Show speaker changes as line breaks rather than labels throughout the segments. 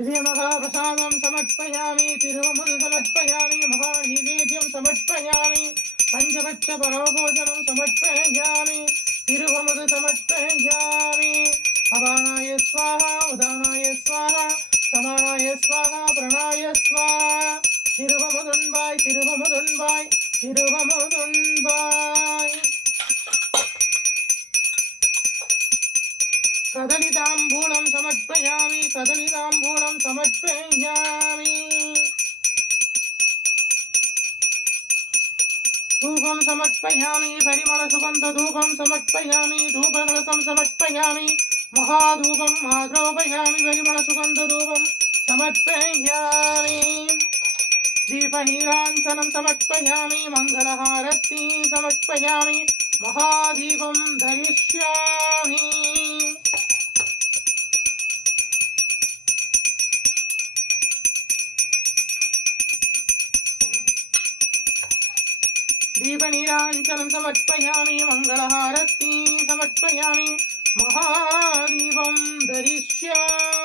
दिव्यमहाप्रसादं समर्पयामि तिरुवमुदं समर्पयामि महानिवेद्यं समर्पयामि पञ्चपक्षपरभोजनं समर्पयामि तिरुवमुद समर्पयामि अपानाय स्वाहा उदानाय स्वाहा समानाय स्वाहा प्रणाय स्वाहा திருவமுதுன்பாய் திருவமுதுன்பாய் திருவமுதுன்பாய் कदलिताम्बूलं समर्पयामि कदलिताम्बूलं समर्पयामि। धूपं समर्पयामि, परिमलसुगन्धधूपं समर्पयामि धूपकलशं समर्पयामि महाधूपम् आग्रोपयामि परिमलसुगन्धधूपं समर्पयामि। दीपनीराञ्जनं समर्पयामि मङ्गलहारती समर्पयामि, महादीपं धरिष्यामि। दीपनीराञ्जनं समर्पयामि मङ्गलहारती समर्पयामि महादीपं धरिष्यामि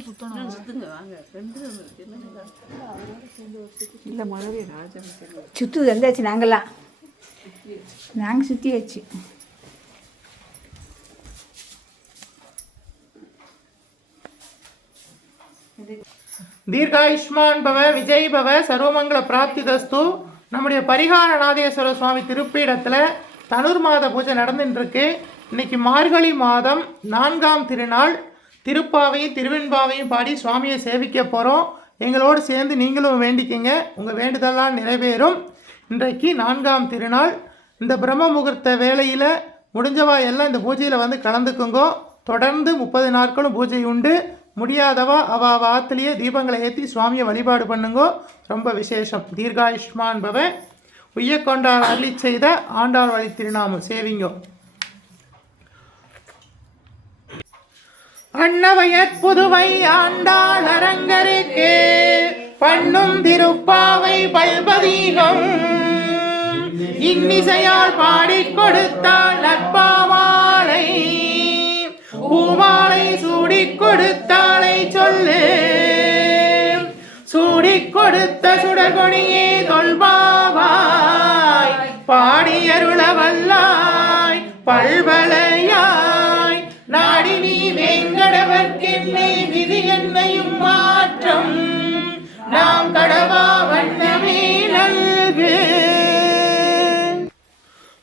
இன்னொன்று சுத்தணும்
சுத்துங்க வாங்க
இல்லை ராஜா
சுற்று வந்தாச்சு நாங்கள்லாம் நாங்கள் சுற்றியாச்சு
தீர்காயுஷ்மான் பவ விஜய் பவ சர்வமங்கள பிராப்திதஸ்து நம்முடைய பரிகார நாதேஸ்வர சுவாமி திருப்பீடத்தில் தனுர் மாத பூஜை நடந்துட்டு இருக்கு இன்னைக்கு மார்கழி மாதம் நான்காம் திருநாள். திருப்பாவையும் திருவெண்பாவையும் பாடி சுவாமியை சேவிக்க போகிறோம் எங்களோடு சேர்ந்து நீங்களும் வேண்டிக்கங்க. உங்கள் வேண்டுதலாம் நிறைவேறும். இன்றைக்கு நான்காம் திருநாள். இந்த பிரம்ம முகூர்த்த வேலையில் முடிஞ்சவா எல்லாம் இந்த பூஜையில் வந்து கலந்துக்குங்கோ. தொடர்ந்து முப்பது நாட்களும் பூஜை உண்டு. முடியாதவா அவ வாத்திலேயே தீபங்களை ஏற்றி சுவாமியை வழிபாடு பண்ணுங்கோ. ரொம்ப விசேஷம். தீர்காயுஷ்மான்பவன் உய்யக்கொண்டார் அருளி செய்த ஆண்டாள் வழி திருநாமம். சேவிங்கோ. அன்னவையற் புதுவை ஆண்டாள் அரங்கருக்கு பண்ணும் திருப்பாவை பல்பதீகம். இன்னிசையால் பாடிக் கொடுத்தாள் நட்பாவாளை பூமாலை சூடிக் கொடுத்தாளை சொல்லு. சூடிக் கொடுத்த சுடகொடியே தொல்பாவாய் பாடியருள வல்லாய் பல்வளை நாடி நீ வேங்கடவர்க்கென்னை விதி என்னையும் மாற்றம். நாம் கடவா வண்ணமே நல்கு.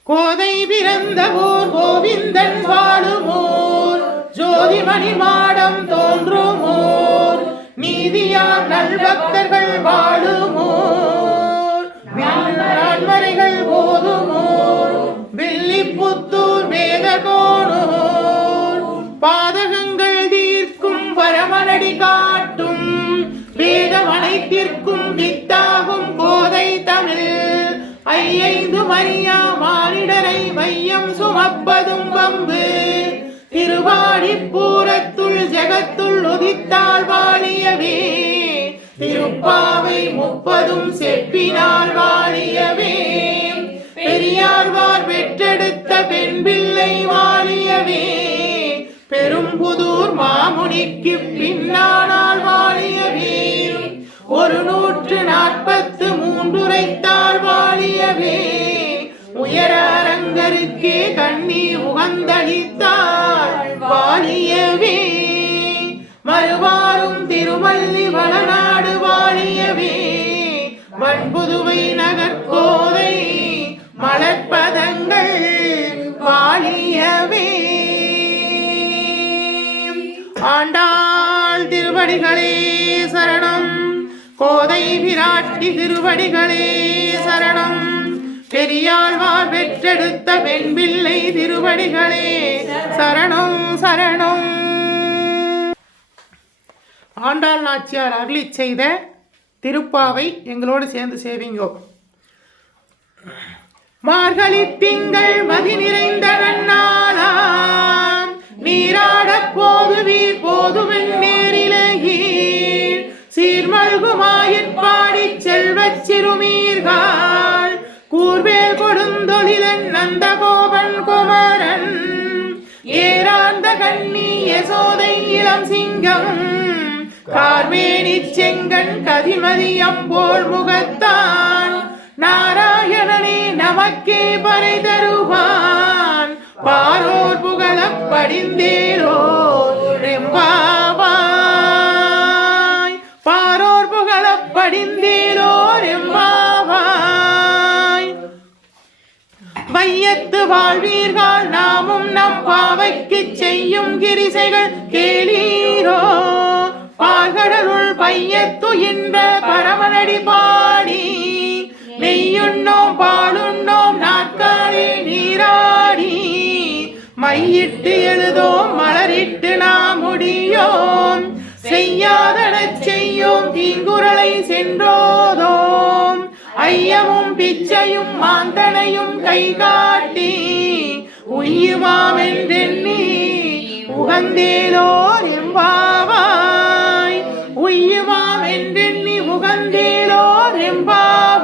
கோதை பிறந்த ஊர் கோவிந்தன் வாழுமோர் ஜோதிமணி மாடம் தோன்றுமோர். நீதியார் நல்பக்தர்கள் ஒன்பதும் வம்பு திருவாணி திருவாடிப்பூரத்துள் ஜெகத்துள் உதித்தாள் வாழியவே திருப்பாவை முப்பதும் செப்பினால் வாழியவே பெரியாழ்வார் பெற்றெடுத்த பெண் பிள்ளை வாழியவே பெரும்புதூர் மாமுனிக்கு பின்னானால் வாழியவே ஒரு நூற்று நாற்பத்து மூன்றுரைத்தாள் வாழியவே உயர கண்ணி உகந்தளித்தாள் வாழியவே மறுவாரும் திருமல்லி வளநாடு வாழியவே வன்புதுவை நகர்கோதை மலர்பதங்கள் வாழியவே ஆண்டாள் திருவடிகளே சரணம் கோதை விராட்டி திருவடிகளே சரணம். பெரியாழ்வார் பெற்றெடுத்த பெண் பிள்ளை திருவடிகளே. சரணம் சரணம். ஆண்டாள் நாச்சியார் அருளி செய்த திருப்பாவை எங்களோடு சேர்ந்து சேவிங்கோ. மார்கழி திங்கள் மதி நிறைந்த நன்னாளாம். நீராடப் போதுவீர் போதும் நேரிலகீர் சீர்மல்குமாயிற் பாடி செல்வச் சிறுமீர்கள் கண்ணி யசோதை இளம் சிங்கம். கார்மேனி செங்கன் கதிமதியம் போல் முகத்தான். நாராயணனே நமக்கே பறை தருவான். பாரோர் புகழ படிந்தேரோ ரெம்பாவாய். பாரோர் புகழ படிந்தேரோ ரெம்பா வையத்து வாழ்வீர்கள் நாமும் நம் பாவைக்கு செய்யும் கிரிசைகள் கேளீரோ. பால்கடலுள் பையத்து என்ற பரமனடி பாடி நெய்யுண்ணோம் பாலுண்ணோம் நாட்காலே நீராடி. மையிட்டு எழுதோம் மலரிட்டு நாம் முடியோம். செய்யாதன செய்யோம் தீங்குரலை சென்றோதோம். ஐயமும் பிச்சையும் மாந்தனையும் கை காட்டி உய்யுமாவென்றெண்ணி உகந்தேலோர் எம்பாவாய். உய்யுமாமென்றெண்ணி உகந்தேலோர் எம்பாவாய்.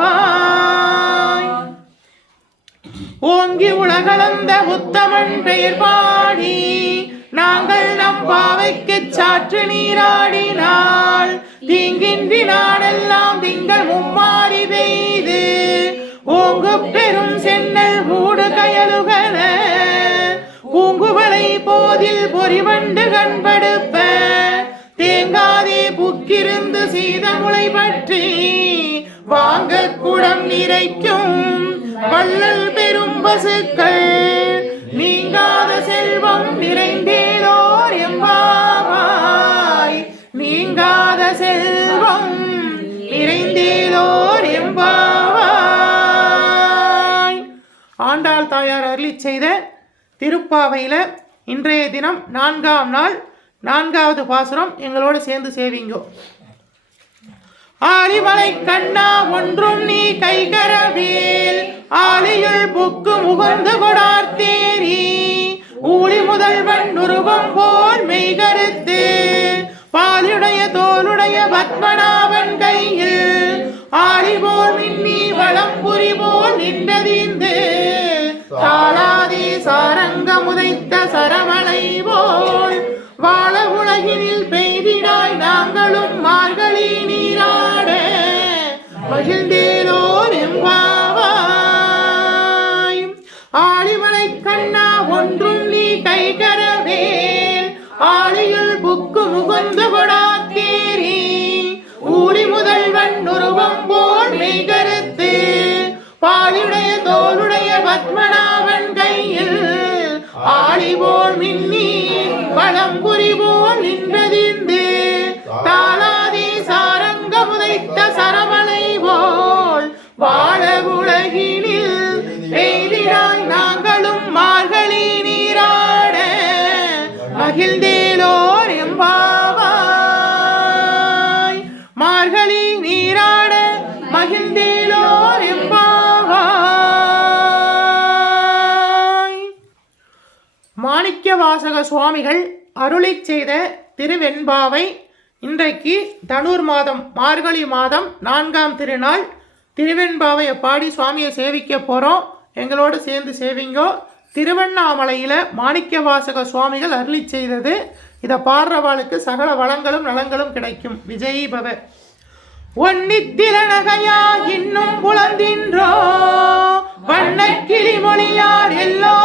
ஓங்கி உலகளந்த உத்தமன் பெயர் பாடி நாங்கள் நம் பாவைக்கு சாற்று நீராடினார். புக்கிருந்து சீதமுளை பற்றி வாங்க குடம் நிறைக்கும் வள்ளல் பெரும் பசுக்கள். நீங்காத செல்வம் நிறைந்தேலோர் எம்பாவாய். நீங்காத செல்வம் நிறைந்தேலோர் எம்பாவாய். ஆண்டாள் தாயார் அருளிச் செய்த திருப்பாவையில் இன்றைய தினம் நான்காம் நாள் நான்காவது பாசுரம் எங்களோடு சேர்ந்து சேவிங்கோ. ஆலிமலை கண்ணா ஒன்றும் நீ கைகரவேல். ஆலியுள் புக்கு முகந்து கொடார்த்தேரி ஊழி முதல்வன் உருவம் போல் மெய்கருத்து. பாலுடைய தோளுடைய பத்மநாபன் கையில். ஆழி போல் மின்னி வளம் புரி போல் நின்றதிந்து. தாளாதி சாரங்க முதைத்த சரமலை நீ ஆலையுள் புக்கு முகுந்து கொடாத்தேரி. ஊழி முதல்வன் உருவம் போல் மெய்கருத்து பாலுடைய தோளுடைய பத்மநாபன் கையில் ஆளி போல் மின்னி வளம் புரி போல் நின்றதிந்து. தாளாதி மாணிக்க வாசக சுவாமிகள் அருளிச் செய்த திருவெண்பாவை இன்றைக்கு தனூர் மாதம் மார்கழி மாதம் நான்காம் திருநாள் திருவெண்பாவையை பாடி சுவாமியை சேவிக்க போகிறோம் எங்களோடு சேர்ந்து சேவிங்கோ. திருவண்ணாமலையில் மாணிக்க வாசக சுவாமிகள் அருளி செய்தது. இதை பாடுறவாளுக்கு சகல வளங்களும் நலங்களும் கிடைக்கும். விஜய் பவ. ஒன்னித்திரநகையா இன்னும் புலந்தின்றோ? வண்ண கிளிமொழியார் எல்லோ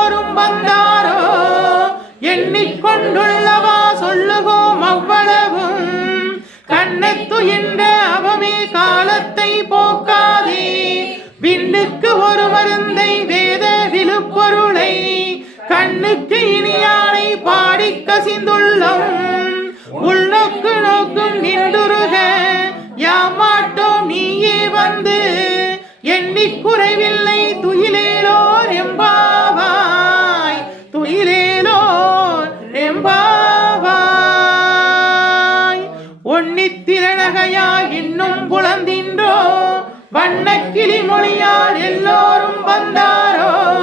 கொண்டுள்ளவா சொல்லுகோம் அவ்வளவும். கண்ணை துயின்ற அவமே காலத்தை போக்காதே. விண்ணுக்கு ஒரு மருந்தை வேத விழுப்பொருளை. கண்ணுக்கு இனியானை பாடி கசிந்துள்ளோம். உள்நோக்கு நோக்கும் நின்றுருக. யாமாட்டோம் நீயே வந்து. எண்ணிக் குறைவில்லை. வண்ணக்கிளி கிளிமொழியார் எல்லோரும் வந்தாரோ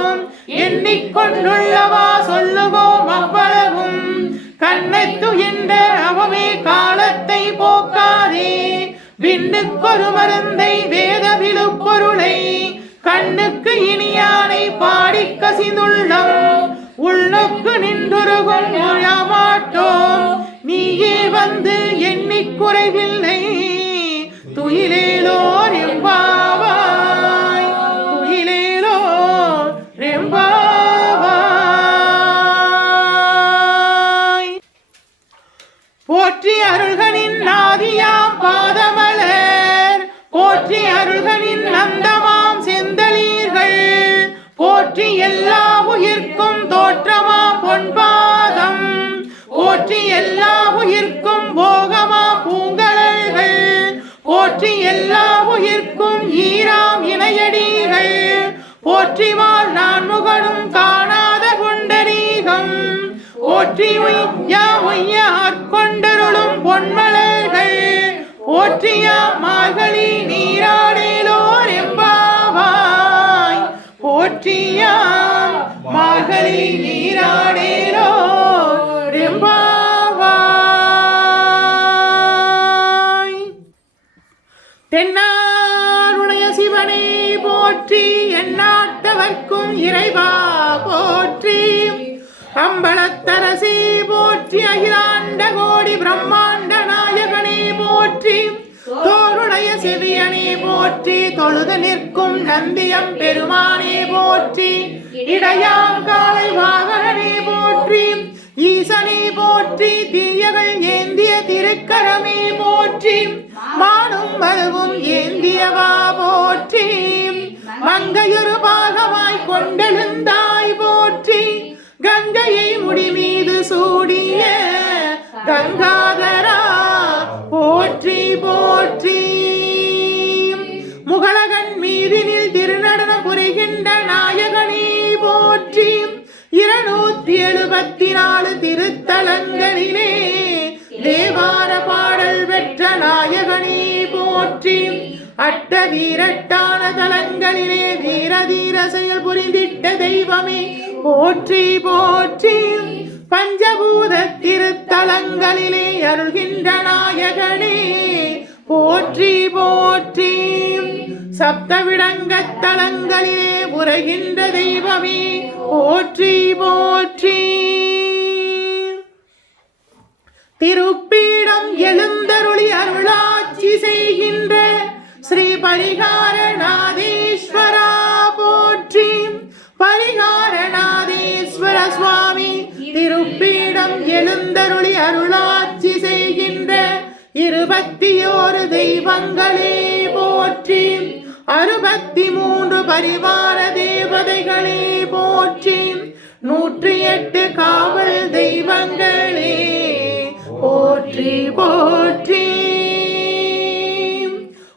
எண்ணிக்கொண்டுள்ளவா சொல்லுவோம் அவ்வளவும். கண்ணை துகின்ற அவமே காலத்தை போக்காதே. விண்ணுக்கொரு மருந்தை வேத பொருளை கண்ணுக்கு இனியானை பாடி கசிந்துள்ளோம். உள்ளுக்கு நின்றுருகும் மாட்டோம் நீயே வந்து எண்ணிக் குறைவில்லை. துயிலேலோர் பொன்பாதம் போற்றி எல்லா உயிர்க்கும் போகமா பூங்கலர்கள் போற்றி எல்லா உயிர்க்கும் ஈராம் இணையடிகள். போற்றிவாள் நான் முகனும் காணாத குண்டரீகம். போற்றி ஒய்யா உய்யார் கொண்டருளும் பொன்மலர்கள். போற்றியா மார்கழி நீராடேலோர் எம்பாவாய். போற்றியா மார்கழி நீராடே அம்பலத்தரசி போற்றி அகிலாண்ட கோடி பிரம்மாண்ட நாயகனே போற்றி தோருடைய செவியனே போற்றி தொழுது நிற்கும் நந்தியம் பெருமானே போற்றி இடையாங்காலை வாகனே போற்றி ஈசனை போற்றி தீயகள் ஏந்திய திருக்கரமே போற்றி மானும் மருவும் ஏந்தியவா போற்றி மங்கையொரு பாகமாய் கொண்டெழுந்தார் அட்ட வீரட்டான தலங்களிலே வீர தீர செயல் புரிந்திட்ட தெய்வமே போற்றி போற்றி. பஞ்சபூத திருத்தலங்களிலே அருள்கின்ற நாயகனே போற்றி போற்றி. சப்தவிடங்க தலங்களிலே உரைகின்ற தெய்வமே போற்றி போற்றி. அறுபத்தியோரு தெய்வங்களே போற்றி. அறுபத்தி மூன்று பரிவார தேவதைகளே போற்றி. நூற்றி எட்டு காவல் தெய்வங்களே போற்றி போற்றி.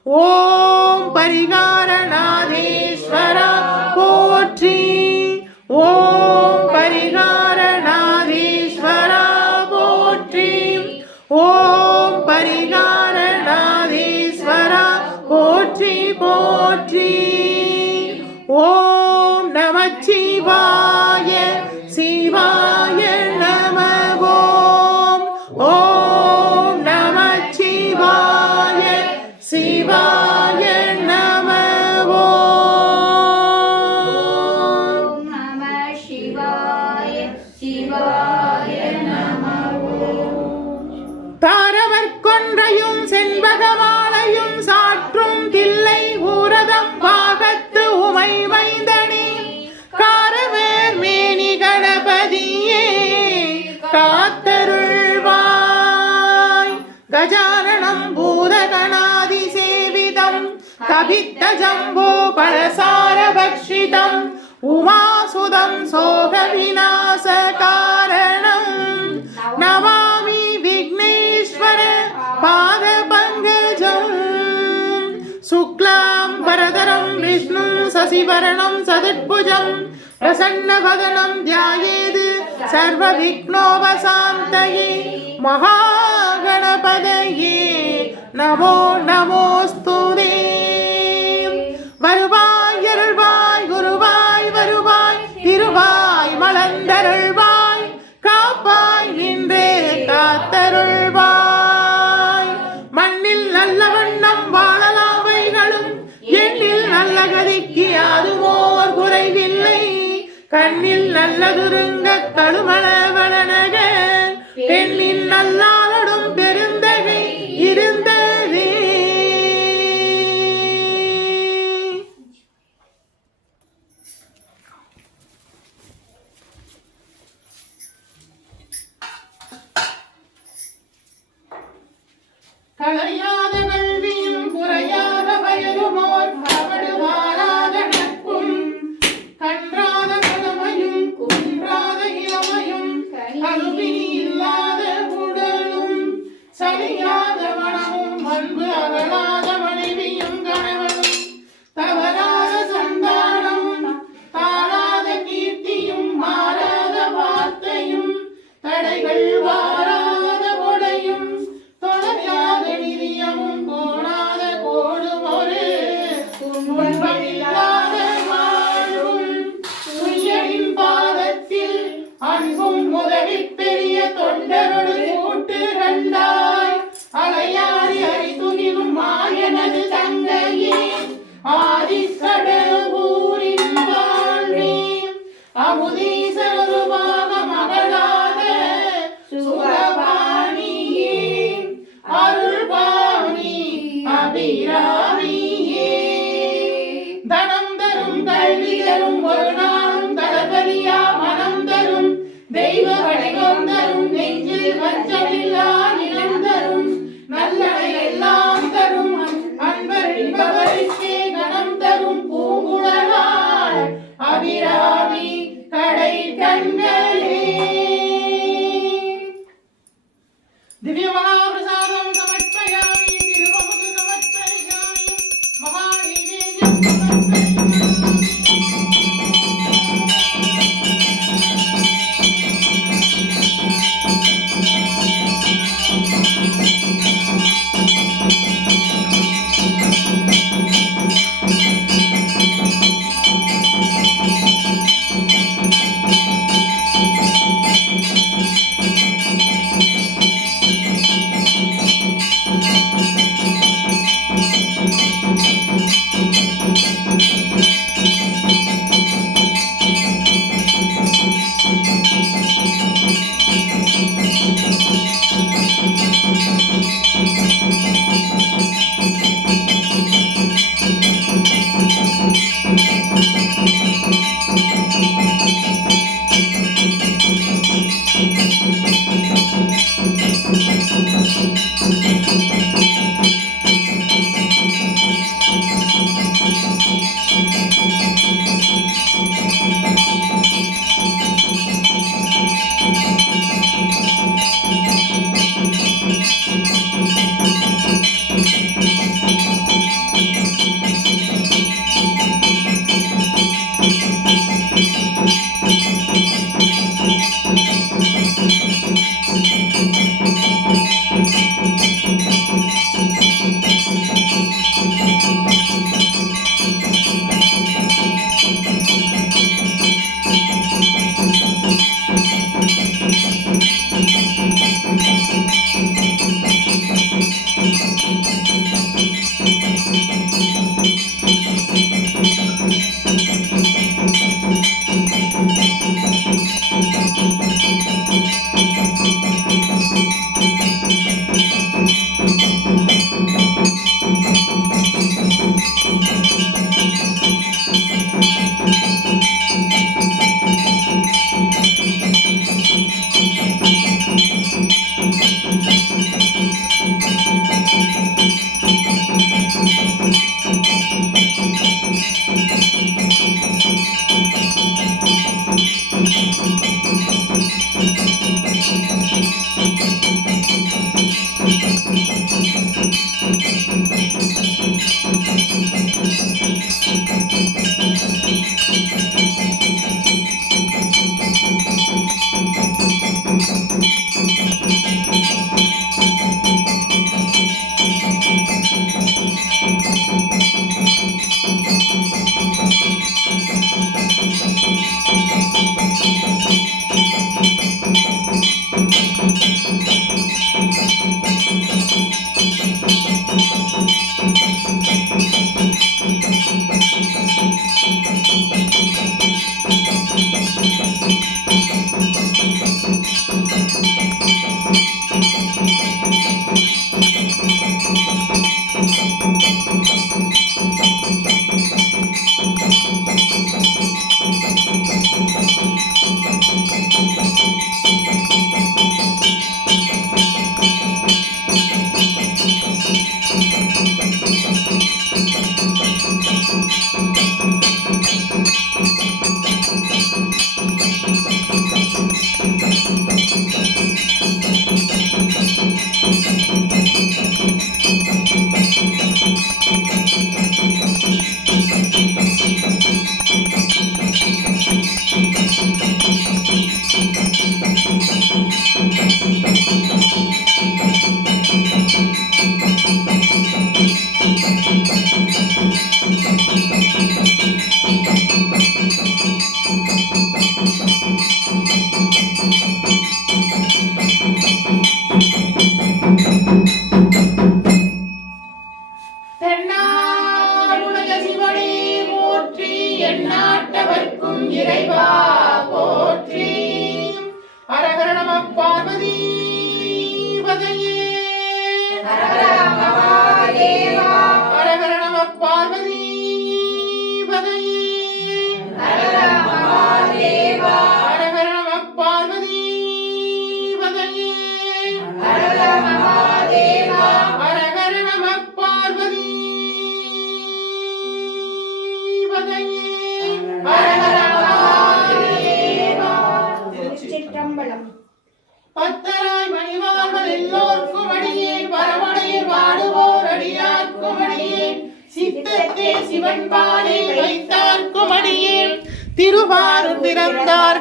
ஓம் பரிகாரநாதேஸ்வரா போற்றி போற்றி. ஓம் நமச்சிவாய ஜம்போ பரசார பக்ஷிதம் உமாசுதம் சோக விநாச காரணம் நமாமி விக்னேஸ்வர பாத பங்கஜம் சுக்லாம் வரதரம் விஷ்ணு சசிவரணம் சதுர்புஜம். பிரசன்னவதனம் கண்ணில் நல்லதுருங்க துருங்க வளனக பெண்ணின் நல்லா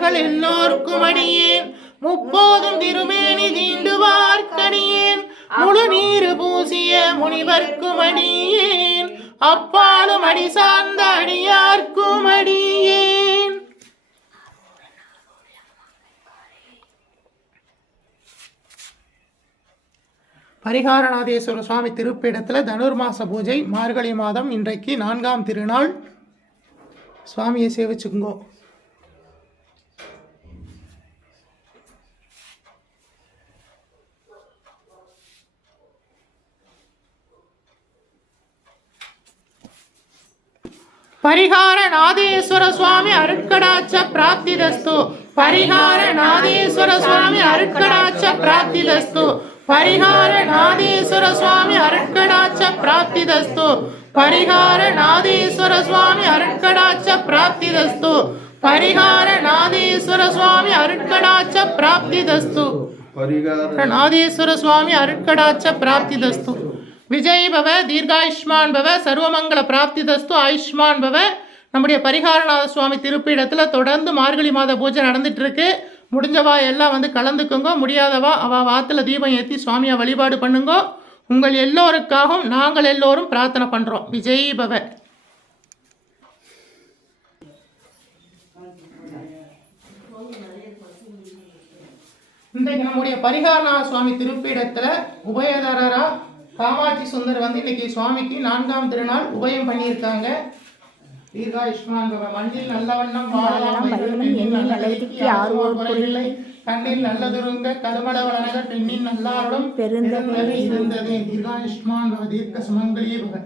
மக்கள் எல்லோருக்கும் அடியேன் முப்போதும் திருமேனி தீண்டுவார்க்கடியேன் முழு நீரு பூசிய முனிவர்க்கும் அடியேன் அப்பாலும் அடி சார்ந்த அடியார்க்கும் அடியேன் பரிகாரநாதேஸ்வர சுவாமி திருப்பிடத்தில் தனுர்மாச பூஜை மார்கழி மாதம் இன்றைக்கு நான்காம் திருநாள். சுவாமியை சேவிச்சுக்குங்கோ. பரிகார நாதேஸ்வர சுவாமி அருட்கடாச்ச பிராப்திதஸ்து. பரிகார நாதேஸ்வர சுவாமி அருட்கடாச்ச பிராப்திதஸ்து. பரிகார நாதேஸ்வர சுவாமி அருட்கடாச்ச பிராப்திதஸ்து. பரிகார நாதேஸ்வர சுவாமி அருட்கடாச்ச பிராப்திதஸ்து. பரிகார நாதேஸ்வர சுவாமி அருட்கடாச்ச பிராப்திதஸ்து.
பரிகார
நாதேஸ்வர சுவாமி அருட்கடாச்ச பிராப்திதஸ்து. விஜய் பவ தீர்காயுஷ்மான் பவ சர்வமங்கள பிராப்திதஸ்து ஆயுஷ்மான் பவ. நம்முடைய பரிகாரநாத சுவாமி திருப்பீடத்தில் தொடர்ந்து மார்கழி மாத பூஜை நடந்துட்டு இருக்கு முடிஞ்சவா எல்லாம் வந்து கலந்துக்குங்க. முடியாதவா அவ வாத்தில் தீபம் ஏற்றி சுவாமியை வழிபாடு பண்ணுங்க. உங்கள் எல்லோருக்காகவும் நாங்கள் எல்லோரும் பிரார்த்தனை பண்ணுறோம் விஜய் பவ. இன்றைக்கு நம்முடைய பரிகாரநாத சுவாமி திருப்பீடத்தில் உபயதாரரா காமாட்சி சுந்தர் வந்து இன்னைக்கு சுவாமிக்கு நான்காம் திருநாள் உபயம் பண்ணியிருக்காங்க. மண்டில் நல்ல வண்ணம் வாழலாம் கண்ணில் நல்லதுருங்க கருமட வளர்கள் பெண்ணின் நல்லாருடன் பெருந்தகை இருந்ததே. தீர்காயுஷ்மான் பவ தீர்க்க சுமங்கலியே பவ